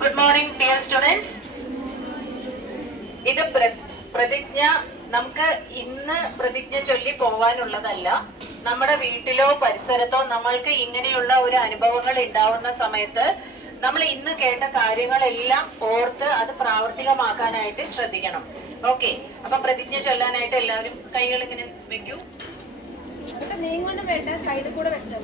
Good morning, dear students. ഇത് പ്രതിജ്ഞ നമുക്ക് ഇന്ന് പ്രതിജ്ഞ ചൊല്ലി പോവാനുള്ളതല്ല. നമ്മുടെ വീട്ടിലോ പരിസരത്തോ നമ്മൾക്ക് ഇങ്ങനെയുള്ള ഒരു അനുഭവങ്ങൾ ഉണ്ടാവുന്ന സമയത്ത് നമ്മൾ ഇന്ന് കേട്ട കാര്യങ്ങളെല്ലാം ഓർത്ത് അത് പ്രാവർത്തികമാക്കാനായിട്ട് ശ്രദ്ധിക്കണം. ഓക്കെ, അപ്പൊ പ്രതിജ്ഞ ചൊല്ലാനായിട്ട് എല്ലാവരും കൈകൾ ഇങ്ങനെ വെക്കൂ. നീങ്ങൊന്നും വേണ്ട, സൈഡിൽ കൂടെ വെച്ചോ.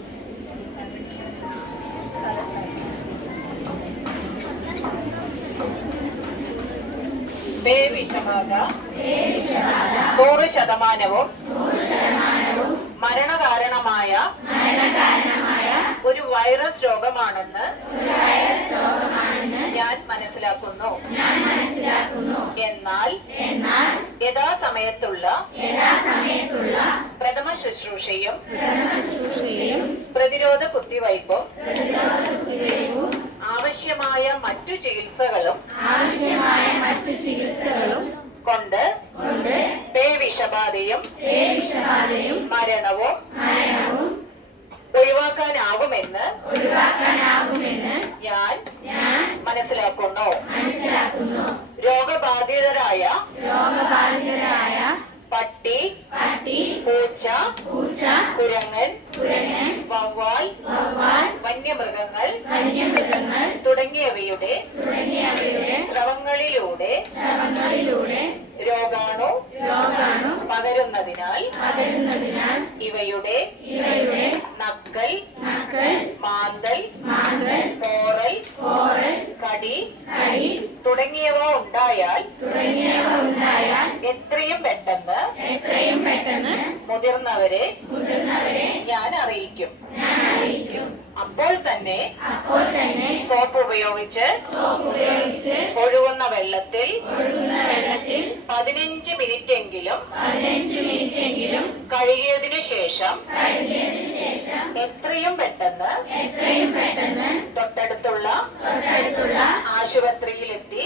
വിഷബാധ 100% മരണകാരണമായ ഒരു വൈറസ് രോഗമാണെന്ന് ഞാൻ മനസ്സിലാക്കുന്നു. എന്നാൽ യഥാസമയത്തുള്ള പ്രഥമ ശുശ്രൂഷയും പ്രതിരോധ കുത്തിവയ്പും ആവശ്യമായ മറ്റു ചികിത്സകളും കൊണ്ട് വിഷബാധയും മരണവും ഒഴിവാക്കാനാകുമെന്ന് ഞാൻ മനസ്സിലാക്കുന്നു. രോഗബാധിതരായ പട്ടി, പൂച്ച, കുരങ്ങൻ, വവ്വാൽ, വന്യമൃഗങ്ങൾ തുടങ്ങിയവയുടെ സ്രവങ്ങളിലൂടെ രോഗാണു പകരുന്നതിനാൽ ഇവയുടെ നക്കൽ, മാന്തൽ, കോറൽ, കടി തുടങ്ങിയവ ഉണ്ടായാൽ എത്രയും പെട്ടെന്ന് മുതിർന്നവരെ ഞാൻ അറിയിക്കും. അപ്പോൾ തന്നെ സോപ്പ് ഉപയോഗിച്ച് ഒഴുകുന്ന വെള്ളത്തിൽ 15 മിനിറ്റെങ്കിലും കഴുകിയതിനു ശേഷം എത്രയും പെട്ടെന്ന് തൊട്ടടുത്തുള്ള ആശുപത്രിയിലെത്തി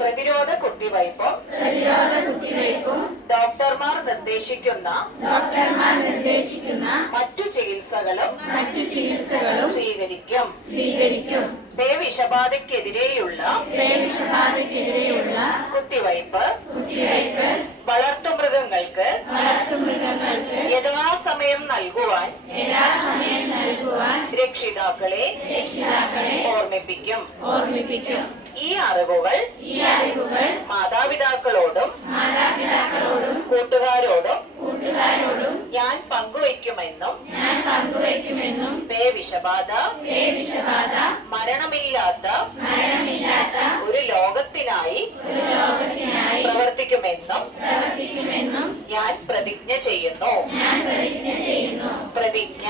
പ്രതിരോധ കുത്തിവയ്പും ഡോക്ടർമാർ നിർദ്ദേശിക്കുന്ന മറ്റു ചികിത്സകളും സ്വീകരിക്കും. വിഷബാധയ്ക്കെതിരെയുള്ള കുത്തിവയ്പ് വളർത്തുമൃഗങ്ങൾക്ക് യഥാസമയം നൽകുവാൻ രക്ഷിതാക്കളെ ഓർമ്മിപ്പിക്കും. ഈ അറിവുകൾ മാതാപിതാക്കളോടും കൂട്ടുകാരോടും ഞാൻ പങ്കുവയ്ക്കുമെന്നും വിഷബാധ മരണമില്ലാത്ത ഒരു ലോകത്തിനായി പ്രവർത്തിക്കുമെന്നും ഞാൻ പ്രതിജ്ഞ ചെയ്യുന്നു. പ്രതിജ്ഞ.